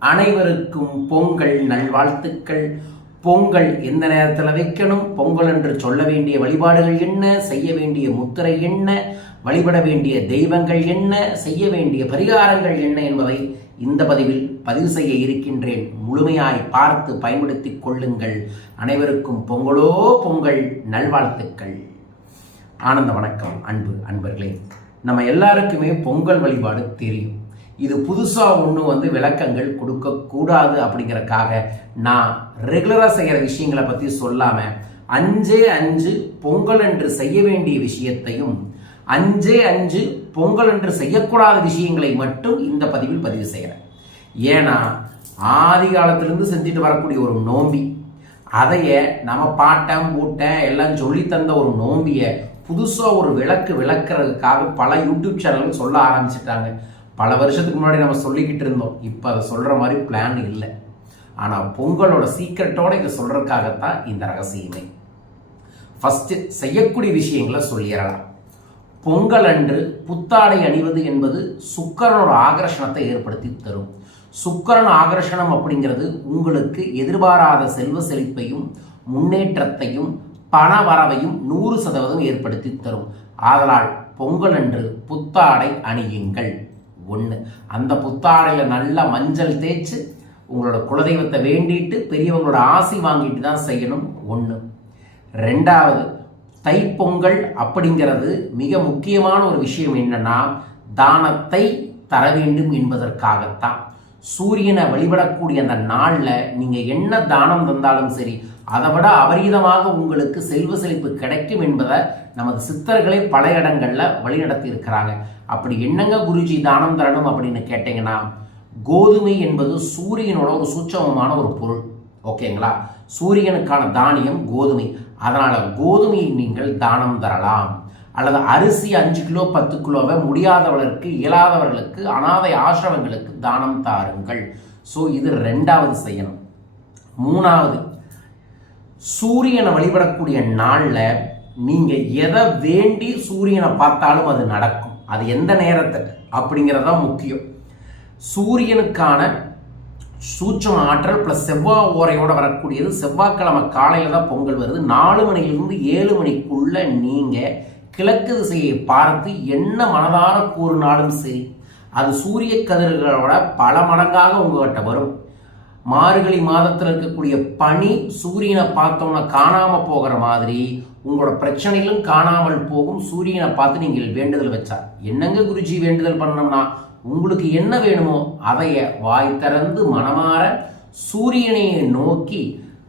அனைவருக்கும் பொங்கல் நல்வாழ்த்துக்கள். பொங்கல் எந்த நேரத்தில் வைக்கணும்? பொங்கல் என்று சொல்ல வேண்டிய வழிபாடுகள் என்ன? செய்ய வேண்டிய முத்திரை என்ன? வழிபட வேண்டிய தெய்வங்கள் என்ன? செய்ய வேண்டிய பரிகாரங்கள் என்ன என்பதை இந்த பதிவில் பதிவு செய்ய இருக்கின்றேன். முழுமையாய் பார்த்து பயன்படுத்திக் கொள்ளுங்கள். அனைவருக்கும் பொங்கலோ பொங்கல் நல்வாழ்த்துக்கள். ஆனந்த வணக்கம் அன்பு அன்பர்களே. நம்ம எல்லாருக்குமே பொங்கல் வழிபாடு தெரியும். இது புதுசாக ஒன்றும் வந்து விளக்கங்கள் கொடுக்கக்கூடாது அப்படிங்கறக்காக நான் ரெகுலராக செய்கிற விஷயங்களை பற்றி சொல்லாமல் அஞ்சே அஞ்சு பொங்கல் என்று செய்ய வேண்டிய விஷயத்தையும் அஞ்சே அஞ்சு பொங்கல் என்று செய்யக்கூடாத விஷயங்களை மட்டும் இந்த பதிவில் பதிவு செய்கிறேன் ஏன்னா ஆதி காலத்திலிருந்து செஞ்சுட்டு வரக்கூடிய ஒரு நோம்பி அதைய நம்ம பாட்டம் பூட்டன் எல்லாம் சொல்லி தந்த ஒரு நோம்பியை புதுசாக ஒரு விளக்கு விளக்குறதுக்காக பல யூடியூப் சேனல்கள் சொல்ல ஆரம்பிச்சிட்டாங்க. பல வருஷத்துக்கு முன்னாடி நம்ம சொல்லிக்கிட்டு இருந்தோம். இப்போ அதை சொல்கிற மாதிரி பிளான் இல்லை. ஆனால் பொங்கலோட சீக்கிரட்டோட இதை சொல்கிறதுக்காகத்தான் இந்த ரகசியமே. ஃபஸ்ட்டு செய்யக்கூடிய விஷயங்களை சொல்லிடலாம். பொங்கல் அன்று புத்தாடை அணிவது என்பது சுக்கரனோட ஆகர்ஷணத்தை ஏற்படுத்தி தரும். சுக்கரன் ஆகர்ஷணம் அப்படிங்கிறது உங்களுக்கு எதிர்பாராத செல்வ செழிப்பையும் முன்னேற்றத்தையும் பண வரவையும் நூறு சதவீதம் ஏற்படுத்தி தரும். ஆதலால் பொங்கல் அன்று புத்தாடை அணியுங்கள். ஒன்று அந்த புத்தாடையில் நல்ல மஞ்சள் தேய்ச்சி உங்களோட குலதெய்வத்தை வேண்டிட்டு பெரியவங்களோட ஆசி வாங்கிட்டு தான் செய்யணும். ஒன்று ரெண்டாவது தைப்பொங்கல் அப்படிங்கிறது மிக முக்கியமான ஒரு விஷயம் என்னன்னா தானத்தை தர வேண்டும் என்பதற்காகத்தான். சூரியனை வழிபடக்கூடிய அந்த நாளில் நீங்கள் என்ன தானம் தந்தாலும் சரி அதை விட அபரீதமாக உங்களுக்கு செல்வ செழிப்பு கிடைக்கும் என்பதை நமது சித்தர்களே பல இடங்களில் வழிநடத்தி இருக்கிறாங்க அப்படி என்னங்க குருஜி தானம் தரணும் அப்படின்னு கேட்டிங்கன்னா கோதுமை என்பது சூரியனோட ஒரு சூட்சமமான ஒரு பொருள். ஓகேங்களா? சூரியனுக்கான தானியம் கோதுமை. அதனால் கோதுமையை நீங்கள் தானம் தரலாம். அல்லது அரிசி அஞ்சு கிலோ பத்து கிலோவை முடியாதவர்களுக்கு இயலாதவர்களுக்கு அனாதை ஆசிரமங்களுக்கு தானம் தாருங்கள். ஸோ இது ரெண்டாவது செய்யணும். மூணாவது சூரியனை வழிபடக்கூடிய நாளில் நீங்கள் எதை வேண்டி சூரியனை பார்த்தாலும் அது நடக்கும். அது எந்த நேரத்தில் அப்படிங்கிறது தான் முக்கியம். சூரியனுக்கான சூட்சம ஆற்றல் ப்ளஸ் செவ்வாய் ஓரையோட வரக்கூடியது. செவ்வாய்க்கிழமை காலையில் தான் பொங்கல் வருது. நாலு மணிலிருந்து ஏழு மணிக்குள்ள நீங்கள் கிழக்கு திசையை பார்த்து என்ன மனதார கூறினாலும் சரி அது சூரிய கதிர்களோட பல மடங்காக உங்ககிட்ட வரும். மார்கழி மாதத்தில் இருக்கக்கூடிய பனி சூரியனை பார்த்தோன்னா காணாமல் போகிற மாதிரி உங்களோட பிரச்சனைகளும் காணாமல் போகும். சூரியனை பார்த்து நீங்கள் வேண்டுதல் வச்சார். என்னங்க குருஜி வேண்டுதல் பண்ணோம்னா? உங்களுக்கு என்ன வேணுமோ அதைய வாய் திறந்து மனமாற சூரியனையை நோக்கி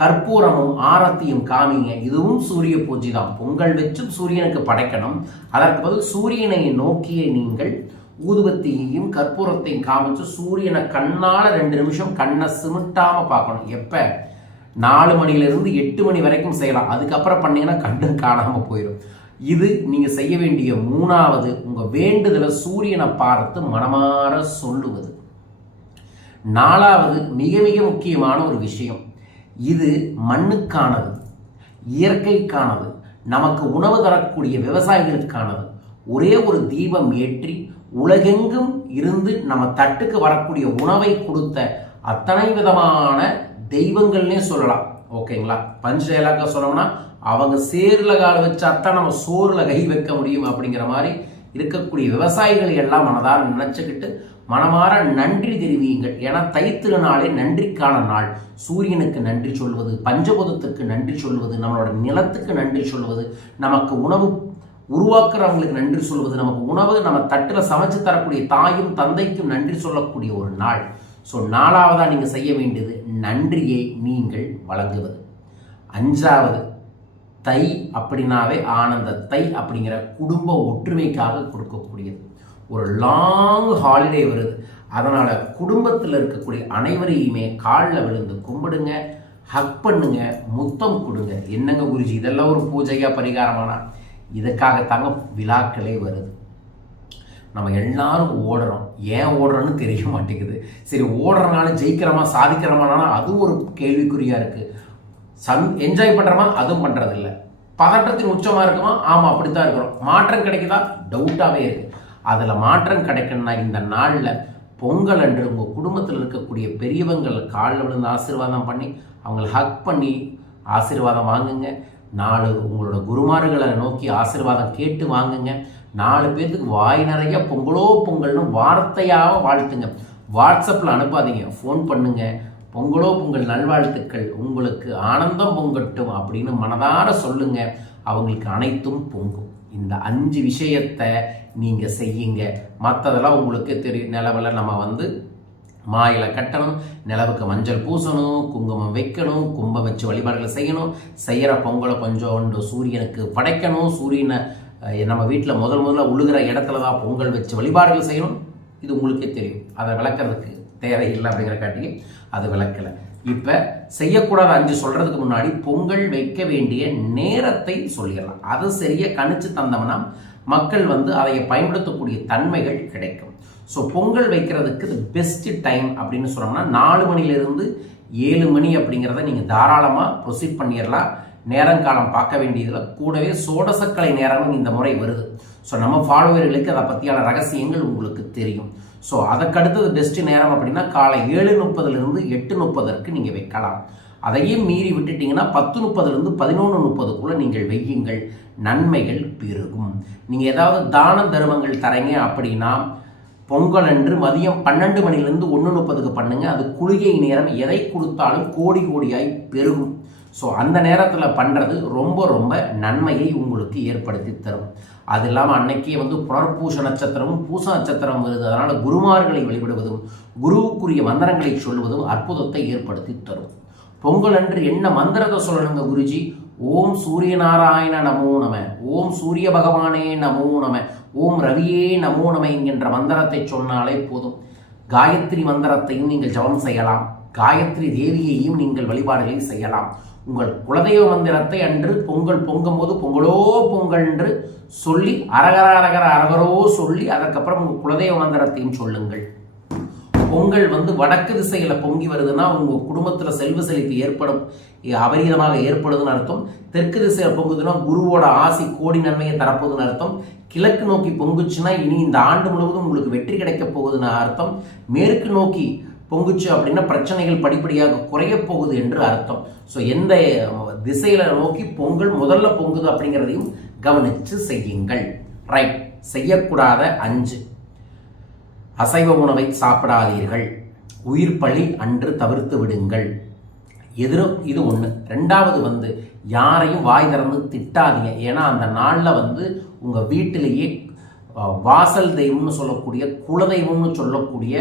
கற்பூரமும் ஆரத்தியும் காமிங்க. இதுவும் சூரிய பூஜை தான். பொங்கல் வச்சும் சூரியனுக்கு படைக்கணும். அதற்கு பதில் சூரியனை நோக்கிய நீங்கள் ஊதுபத்தியையும் கற்பூரத்தையும் காமிச்சு சூரியனை கண்ணால ரெண்டு நிமிஷம் கண்ணை சிமிட்டாம பார்க்கணும். எப்போ? நாலு மணிலிருந்து எட்டு மணி வரைக்கும் செய்யலாம். அதுக்கப்புறம் பண்ணீங்கன்னா கண்டு காணாமல் போயிடும் இது நீங்கள் செய்ய வேண்டிய மூணாவது உங்கள் வேண்டுதலை சூரியனை பார்த்து மனமாற சொல்லுவது. நாலாவது மிக மிக முக்கியமான ஒரு விஷயம். இது மண்ணுக்கானது இயற்கைக்கானது நமக்கு உணவு தரக்கூடிய விவசாயிகளுக்கானது. ஒரே ஒரு தீபம் ஏற்றி உலகெங்கும் இருந்து நம்ம தட்டுக்கு வரக்கூடிய உணவை கொடுத்த அத்தனை விதமான தெய்வங்கள்னே சொல்லலாம். ஓகேங்களா? பஞ்ச இலாக்கா சொன்னோம்னா அவங்க சேரில் கால வச்சாத்தான் நம்ம சோறுல கை வைக்க முடியும் அப்படிங்கிற மாதிரி இருக்கக்கூடிய விவசாயிகளை எல்லாம் மனதார நினைச்சுக்கிட்டு மனமாற நன்றி தெரிவியுங்கள். ஏன்னா தைத்திரு நாளே நன்றிக்கான நாள். சூரியனுக்கு நன்றி சொல்வது பஞ்சபூதத்துக்கு நன்றி சொல்வது நம்மளோட நிலத்துக்கு நன்றி சொல்வது நமக்கு உணவு உருவாக்குறவங்களுக்கு நன்றி சொல்வது நமக்கு உணவு நம்ம தட்டில் சமைச்சு தரக்கூடிய தாயும் தந்தைக்கும் நன்றி சொல்லக்கூடிய ஒரு நாள். ஸோ நாலாவதாக நீங்கள் செய்ய வேண்டியது நன்றியை நீங்கள் வழங்குவது. அஞ்சாவது தை அப்படின்னாவே ஆனந்த தை அப்படிங்கிற குடும்ப ஒற்றுமைக்காக கொடுக்கக்கூடியது. ஒரு லாங் ஹாலிடே வருது. அதனால் குடும்பத்தில் இருக்கக்கூடிய அனைவரையுமே காலில் விழுந்து கும்பிடுங்க ஹக் பண்ணுங்க முத்தம் கொடுங்க. என்னங்க குருஜி இதெல்லாம் ஒரு பூஜையாக பரிகாரமானா? இதுக்காகத்தாங்க விழாக்களே வருது. நம்ம எல்லாரும் ஓடுறோம். ஏன் ஓடுறோன்னு தெரிய மாட்டேங்குது. சரி ஓடுறனால ஜெயிக்கிறோமா சாதிக்கிறோமானா அதுவும் ஒரு கேள்விக்குறியாக இருக்குது சந் என்ஜாய் பண்ணுறோமா அதுவும் பண்ணுறதில்ல பதட்டத்தின் உச்சமாக இருக்குமா? ஆமாம் அப்படி தான் இருக்கிறோம். மாற்றம் கிடைக்குதா? டவுட்டாகவே இருக்குது அதில் மாற்றம் கிடைக்கணும்னா இந்த நாளில் பொங்கல் அன்று உங்கள் குடும்பத்தில் இருக்கக்கூடிய பெரியவங்கள் காலில் விழுந்து ஆசீர்வாதம் பண்ணி அவங்களை ஹக் பண்ணி ஆசீர்வாதம் வாங்குங்க. நாலு உங்களோட குருமார்களை நோக்கி ஆசீர்வாதம் கேட்டு வாங்குங்க. நாலு பேர்த்துக்கு வாய் நிறைய பொங்கலோ பொங்கல்னு வார்த்தையாக வாழ்த்துங்க. வாட்ஸ்அப்பில் அனுப்பாதீங்க. ஃபோன் பண்ணுங்க. பொங்கலோ பொங்கல் நல்வாழ்த்துக்கள். உங்களுக்கு ஆனந்தம் பொங்கட்டும் அப்படின்னு மனதார சொல்லுங்க. அவங்களுக்கு அனைத்தும் பொங்கும். இந்த அஞ்சு விஷயத்தை நீங்கள் செய்யுங்க. மற்றதெல்லாம் உங்களுக்கு தெரியும். நிலவில் நம்ம வந்து மாயில கட்டணும். நிலவுக்கு மஞ்சள் பூசணும். குங்குமம் வைக்கணும். கும்பம் வச்சு வழிபாடுகளை செய்யணும். செய்கிற பொங்கலை கொஞ்சோண்டு சூரியனுக்கு படைக்கணும். சூரியனை நம்ம வீட்டில் முதல் முதல்ல உழுகிற இடத்துல தான் பொங்கல் வச்சு வழிபாடுகள் செய்யணும். இது உங்களுக்கே தெரியும். அதை விளக்கிறதுக்கு தேவையில்லை அப்படிங்கிற காட்டியும் அது விளக்கலை. இப்போ செய்யக்கூடாத அஞ்சு சொல்கிறதுக்கு முன்னாடி பொங்கல் வைக்க வேண்டிய நேரத்தை சொல்லிடலாம். அது சரியாக கணிச்சு தந்தோம்னா மக்கள் வந்து அதை பயன்படுத்தக்கூடிய தன்மைகள் கிடைக்கும். ஸோ பொங்கல் வைக்கிறதுக்கு இது பெஸ்ட் டைம் அப்படின்னு சொன்னோம்னா நாலு மணிலேருந்து ஏழு மணி அப்படிங்கிறத நீங்கள் தாராளமாக ப்ரொசீட் பண்ணிடலாம். நேரங்காலம் பார்க்க வேண்டியதில் கூடவே சோடசக்கலை நேரமும் இந்த முறை வருது. ஸோ நம்ம ஃபாலோவர்களுக்கு அதை பற்றியான ரகசியங்கள் உங்களுக்கு தெரியும். ஸோ அதற்கடுத்தது பெஸ்ட் நேரம் அப்படின்னா காலை ஏழு முப்பதுலேருந்து எட்டு முப்பதற்கு நீங்கள் வைக்கலாம். அதையும் மீறி விட்டுட்டிங்கன்னா பத்து முப்பதுலேருந்து பதினொன்று முப்பதுக்குள்ளே நீங்கள் வெய்யுங்கள் நன்மைகள் பெருகும். நீங்கள் ஏதாவது தான தர்மங்கள் தரீங்க அப்படின்னா பொங்கல் அன்று மதியம் பன்னெண்டு மணிலேருந்து ஒன்று முப்பதுக்கு பண்ணுங்கள் அது குளிகை நேரம் எதை கொடுத்தாலும் கோடி கோடியாய் பெருகும். ஸோ அந்த நேரத்தில் பண்ணுறது ரொம்ப ரொம்ப நன்மையை உங்களுக்கு ஏற்படுத்தி தரும். அது இல்லாமல் அன்னைக்கே வந்து புனர்பூச நட்சத்திரமும் பூச நட்சத்திரம் வருது. அதனால் குருமார்களை வழிபடுவதும் குருவுக்குரிய மந்திரங்களை சொல்வதும் அற்புதத்தை ஏற்படுத்தி தரும். பொங்கல் அன்று என்ன மந்திரத்தை சொல்லணுங்க குருஜி? ஓம் சூரிய நாராயண நமோ நம ஓம் சூரிய பகவானே நமோ நம ஓம் ரவியே நமோ நம என்கின்ற மந்திரத்தை சொன்னாலே போதும். காயத்ரி மந்திரத்தையும் நீங்கள் ஜெபம் செய்யலாம். காயத்ரி தேவியையும் நீங்கள் வழிபாடுகளை செய்யலாம். உங்கள் குலதெய்வ மந்திரத்தை அன்று பொங்கல் பொங்கும் போது பொங்கலோ பொங்கல் என்று சொல்லி அரகர அரகர அரகரோ சொல்லி அதற்கப்புறம் உங்கள் குலதெய்வ மந்திரத்தையும் சொல்லுங்கள். பொங்கல் வந்து வடக்கு திசையில் பொங்கி வருதுன்னா உங்கள் குடும்பத்தில் செல்வ செழிப்பு ஏற்படும். அபரீதமாக ஏற்படுதுன்னு அர்த்தம். தெற்கு திசையில் பொங்குதுன்னா குருவோட ஆசி கோடி நன்மையை தரப்போகுதுன்னு அர்த்தம். கிழக்கு நோக்கி பொங்குச்சுன்னா இனி இந்த ஆண்டு முழுவதும் உங்களுக்கு வெற்றி கிடைக்கப் போகுதுன்னு அர்த்தம். மேற்கு நோக்கி பொங்குச்சு அப்படின்னா பிரச்சனைகள் படிப்படியாக குறைய போகுது என்று அர்த்தம். ஸோ எந்த திசையில நோக்கி பொங்கல் முதல்ல பொங்குது அப்படிங்கிறதையும் கவனித்து செய்யுங்கள். ரைட் செய்யக்கூடாத அஞ்சு. அசைவ உணவை சாப்பிடாதீர்கள். உயிர் பழி அன்று தவிர்த்து விடுங்கள். எதிரும் இது ஒன்று ரெண்டாவது வந்து யாரையும் வாய் திறந்து திட்டாதீங்க. ஏன்னா அந்த நாளில் வந்து உங்கள் வீட்டிலேயே வாசல் தெய்வம்னு சொல்லக்கூடிய குலதெய்வம்னு சொல்லக்கூடிய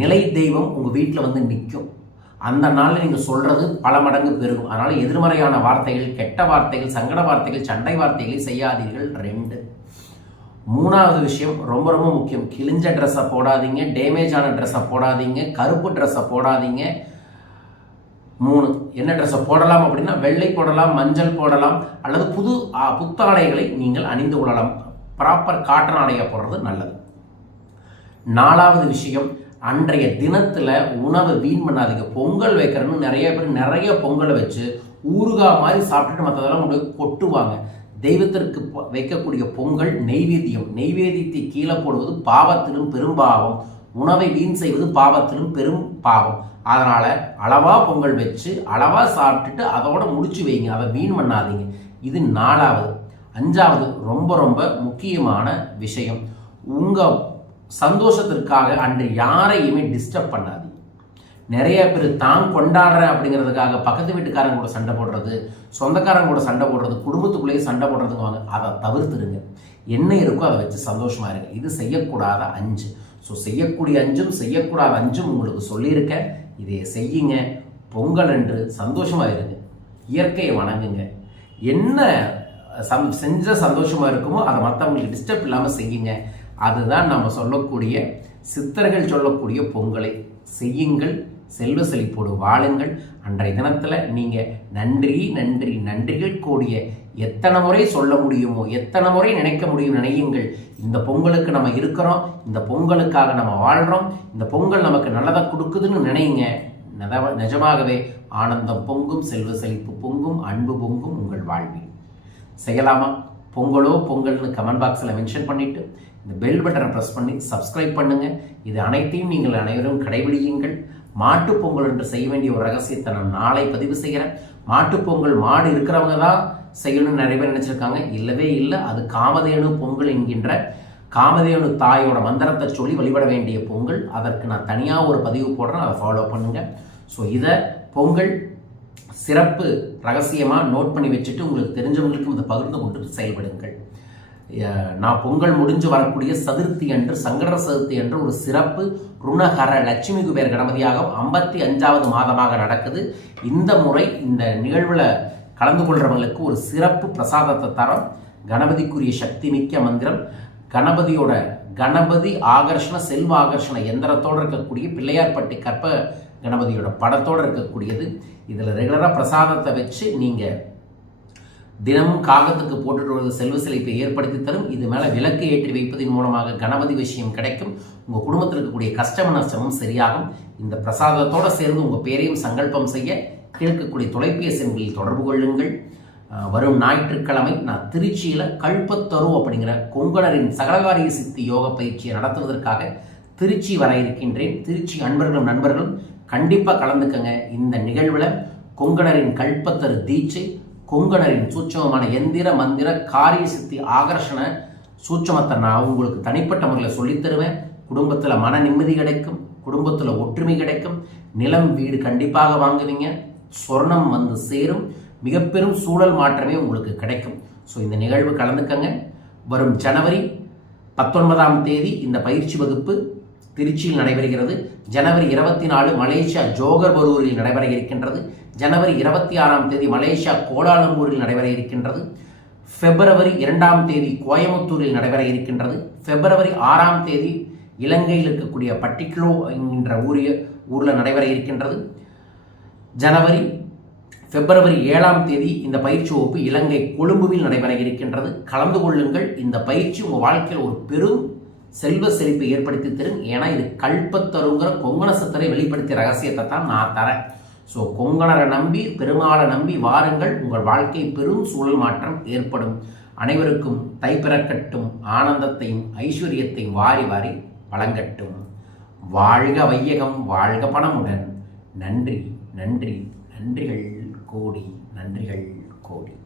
நிலை தெய்வம் உங்கள் வீட்டில் வந்து நிற்கும் அந்த நாளில் நீங்கள் சொல்கிறது பல மடங்கு பெருகும். அதனால் எதிர்மறையான வார்த்தைகள் கெட்ட வார்த்தைகள் சங்கட வார்த்தைகள் சண்டை வார்த்தைகளை செய்யாதீர்கள். ரெண்டு. மூணாவது விஷயம் ரொம்ப ரொம்ப முக்கியம். கிழிஞ்ச ட்ரெஸ்ஸை போடாதீங்க டேமேஜ் ஆன ட்ரெஸ்ஸை போடாதீங்க கருப்பு ட்ரெஸ்ஸை போடாதீங்க. மூணு. என்ன ட்ரெஸ்ஸை போடலாம் அப்படின்னா வெள்ளை போடலாம் மஞ்சள் போடலாம் அல்லது புது புத்தாடைகளை நீங்கள் அணிந்து கொள்ளலாம். ப்ராப்பர் காட்டன் ஆடையை போடுறது நல்லது. நாலாவது விஷயம் அன்றைய தினத்தில் உணவை வீண் பண்ணாதீங்க. பொங்கல் வைக்கிறன்னு நிறைய பேர் நிறைய பொங்கலை வச்சு ஊறுகாய் மாதிரி சாப்பிட்டுட்டு மற்றதெல்லாம் உங்களுக்கு கொட்டுவாங்க. தெய்வத்திற்கு வைக்கக்கூடிய பொங்கல் நெய்வேத்தியம். நெய்வேத்தியத்தை கீழே போடுவது பாவத்திலும் பெரும்பாவம் உணவை வீண் செய்வது பாவத்திலும் பெரும் பாவம். அதனால் அளவாக பொங்கல் வச்சு அளவாக சாப்பிட்டுட்டு அதோட முடிச்சு வைங்க. அதை வீண் பண்ணாதீங்க. இது நாலாவது. அஞ்சாவது ரொம்ப ரொம்ப முக்கியமான விஷயம். உங்கள் சந்தோஷத்திற்காக அன்று யாரையுமே டிஸ்டர்ப் பண்ணாது. நிறைய பேர் தான் கொண்டாடுறேன் அப்படிங்கிறதுக்காக பக்கத்து வீட்டுக்காரங்க கூட சண்டை போடுறது சொந்தக்காரங்க கூட சண்டை போடுறது குடும்பத்துக்குள்ளேயே சண்டை போடுறதுக்கு வாங்க அதை தவிர்த்துருங்க. என்ன இருக்கோ அதை வச்சு சந்தோஷமாக இருங்க. இது செய்யக்கூடாத அஞ்சு. ஸோ செய்யக்கூடிய அஞ்சும் செய்யக்கூடாத அஞ்சும் உங்களுக்கு சொல்லியிருக்கேன். இதை செய்யுங்க. பொங்கல் அன்று சந்தோஷமாக இருங்க. இயற்கையை வணங்குங்க. என்ன சம் செஞ்ச சந்தோஷமாக இருக்குமோ அதை மற்றவங்களுக்கு டிஸ்டர்ப் இல்லாமல் செய்யுங்க. அதுதான் நம்ம சொல்லக்கூடிய சித்தர்கள் சொல்லக்கூடிய பொங்கலை. செய்யுங்கள் செல்வ செழிப்போடு வாழுங்கள். அன்றைய தினத்தில் நீங்கள் நன்றி நன்றி நன்றிகள் கூடிய எத்தனை முறை சொல்ல முடியுமோ எத்தனை முறை நினைக்க முடியும் நினையுங்கள். இந்த பொங்கலுக்கு நம்ம இருக்கிறோம் இந்த பொங்கலுக்காக நம்ம வாழ்கிறோம் இந்த பொங்கல் நமக்கு நல்லதை கொடுக்குதுன்னு நினைங்க. நிஜமாகவே ஆனந்தம் பொங்கும் செல்வ செழிப்பு பொங்கும் அன்பு பொங்கும் உங்கள் வாழ்வில். செய்யலாமா? பொங்கலோ பொங்கல்னு கமெண்ட் பாக்ஸில் மென்ஷன் பண்ணிவிட்டு இந்த பெல் பட்டனை ப்ரெஸ் பண்ணி சப்ஸ்கிரைப் பண்ணுங்கள் இது அனைத்தையும் நீங்கள் அனைவரும் கடைபிடியுங்கள். மாட்டுப் பொங்கல் என்று செய்ய வேண்டிய ஒரு ரகசியத்தை நான் நாளை பதிவு செய்கிறேன். மாட்டுப் பொங்கல் மாடு இருக்கிறவங்க தான் செய்யணும்னு நிறைய பேர் நினச்சிருக்காங்க. இல்லவே இல்லை அது காமதேனு பொங்கல் என்கின்ற காமதேனு தாயோட மந்திரத்தை சொல்லி வழிபட வேண்டிய பொங்கல். அதற்கு நான் தனியாக ஒரு பதிவு போடுறேன் அதை ஃபாலோ பண்ணுங்கள் ஸோ இதை பொங்கல் சிறப்பு ரகசியமாக நோட் பண்ணி வச்சுட்டு உங்களுக்கு தெரிஞ்சவங்களுக்கும் இதை பகிர்ந்து கொண்டு செயல்படுங்கள். நான் பொங்கல் முடிஞ்சு வரக்கூடிய சதுர்த்தி அன்று சங்கட சதுர்த்தி அன்று ஒரு சிறப்பு ருணஹர லட்சுமி குபேர் கணபதியாக ஐம்பத்தி அஞ்சாவது மாதமாக நடக்குது. இந்த முறை இந்த நிகழ்வில் கலந்து கொள்கிறவங்களுக்கு ஒரு சிறப்பு பிரசாதத்தை தரம். கணபதிக்குரிய சக்தி மிக்க மந்திரம். கணபதியோட கணபதி ஆகர்ஷண செல்வ ஆகர்ஷண எந்திரத்தோடு இருக்கக்கூடிய பிள்ளையார்பட்டி கற்ப கணபதியோட படத்தோடு இருக்கக்கூடியது. இதில் ரெகுலராக பிரசாதத்தை வச்சு நீங்கள் தினமும் காகத்துக்கு போட்டுட்டு வருவது செல்வ செழிப்பை ஏற்படுத்தி தரும். இது மேலே விளக்கு ஏற்றி வைப்பதன் மூலமாக கணபதி விஷயம் கிடைக்கும். உங்கள் குடும்பத்தில் இருக்கக்கூடிய கஷ்டம் நஷ்டமும் சரியாகும். இந்த பிரசாதத்தோடு சேர்ந்து உங்கள் பேரையும் சங்கல்பம் செய்ய கேட்கக்கூடிய தொலைபேசி எண்களில் தொடர்பு கொள்ளுங்கள். வரும் ஞாயிற்றுக்கிழமை நான் திருச்சியில் கல்பத்தரு அப்படிங்கிற கொங்கணரின் சகலகாரிய சித்தி யோக பயிற்சியை நடத்துவதற்காக திருச்சி வர இருக்கின்றேன். திருச்சி அன்பர்களும் நண்பர்களும் கண்டிப்பாக கலந்துக்கங்க. இந்த நிகழ்வில் கொங்கணரின் கல்பத்தரு தீட்சை கொங்கணரின் சூட்சமமான எந்திர மந்திர காரிய சித்தி ஆகர்ஷண சூட்சமத்தை நான் உங்களுக்கு தனிப்பட்ட முறையில் சொல்லித் தருவேன். குடும்பத்தில் மன நிம்மதி கிடைக்கும் குடும்பத்தில் ஒற்றுமை கிடைக்கும். நிலம் வீடு கண்டிப்பாக வாங்குவீங்க. சொர்ணம் வந்து சேரும். மிக பெரும் சூழல் மாற்றமே உங்களுக்கு கிடைக்கும். ஸோ இந்த நிகழ்வு கலந்துக்கங்க. வரும் ஜனவரி பத்தொன்பதாம் தேதி இந்த பயிற்சி வகுப்பு திருச்சியில் நடைபெறுகிறது. ஜனவரி இருபத்தி நாலு மலேசியா ஜோகர்பரூரில் நடைபெற இருக்கின்றது ஜனவரி இருபத்தி ஆறாம் தேதி மலேசியா கோலாலம்பூரில் நடைபெற இருக்கின்றது பிப்ரவரி இரண்டாம் தேதி கோயமுத்தூரில் நடைபெற இருக்கின்றது பிப்ரவரி ஆறாம் தேதி இலங்கையில் இருக்கக்கூடிய பட்டிக்லோ என்கின்ற ஊரிய ஊரில் நடைபெற இருக்கின்றது ஜனவரி பிப்ரவரி ஏழாம் தேதி இந்த பயிற்சி வகுப்பு இலங்கை கொழும்புவில் நடைபெற இருக்கின்றது கலந்து கொள்ளுங்கள். இந்த பயிற்சி உங்கள் வாழ்க்கையில் ஒரு பெரும் செல்வ செழிப்பை ஏற்படுத்தி தரும் ஏன்னா இது கல்பத்தருங்கிற கொங்கண சத்தரை வெளிப்படுத்திய ரகசியத்தை தான் நான் தரேன். ஸோ கொங்கணரை நம்பி பெருமாளை நம்பி வாருங்கள். உங்கள் வாழ்க்கை பெரும் சூழல் மாற்றம் ஏற்படும். அனைவருக்கும் தை பிறக்கட்டும் ஆனந்தத்தையும் ஐஸ்வர்யத்தையும் வாரி வாரி வழங்கட்டும். வாழ்க வையகம் வாழ்க பணமுடன். நன்றி நன்றி நன்றிகள் கோடி நன்றிகள் கோடி.